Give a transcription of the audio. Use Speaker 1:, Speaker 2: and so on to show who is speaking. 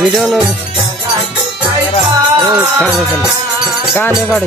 Speaker 1: video কানে কানে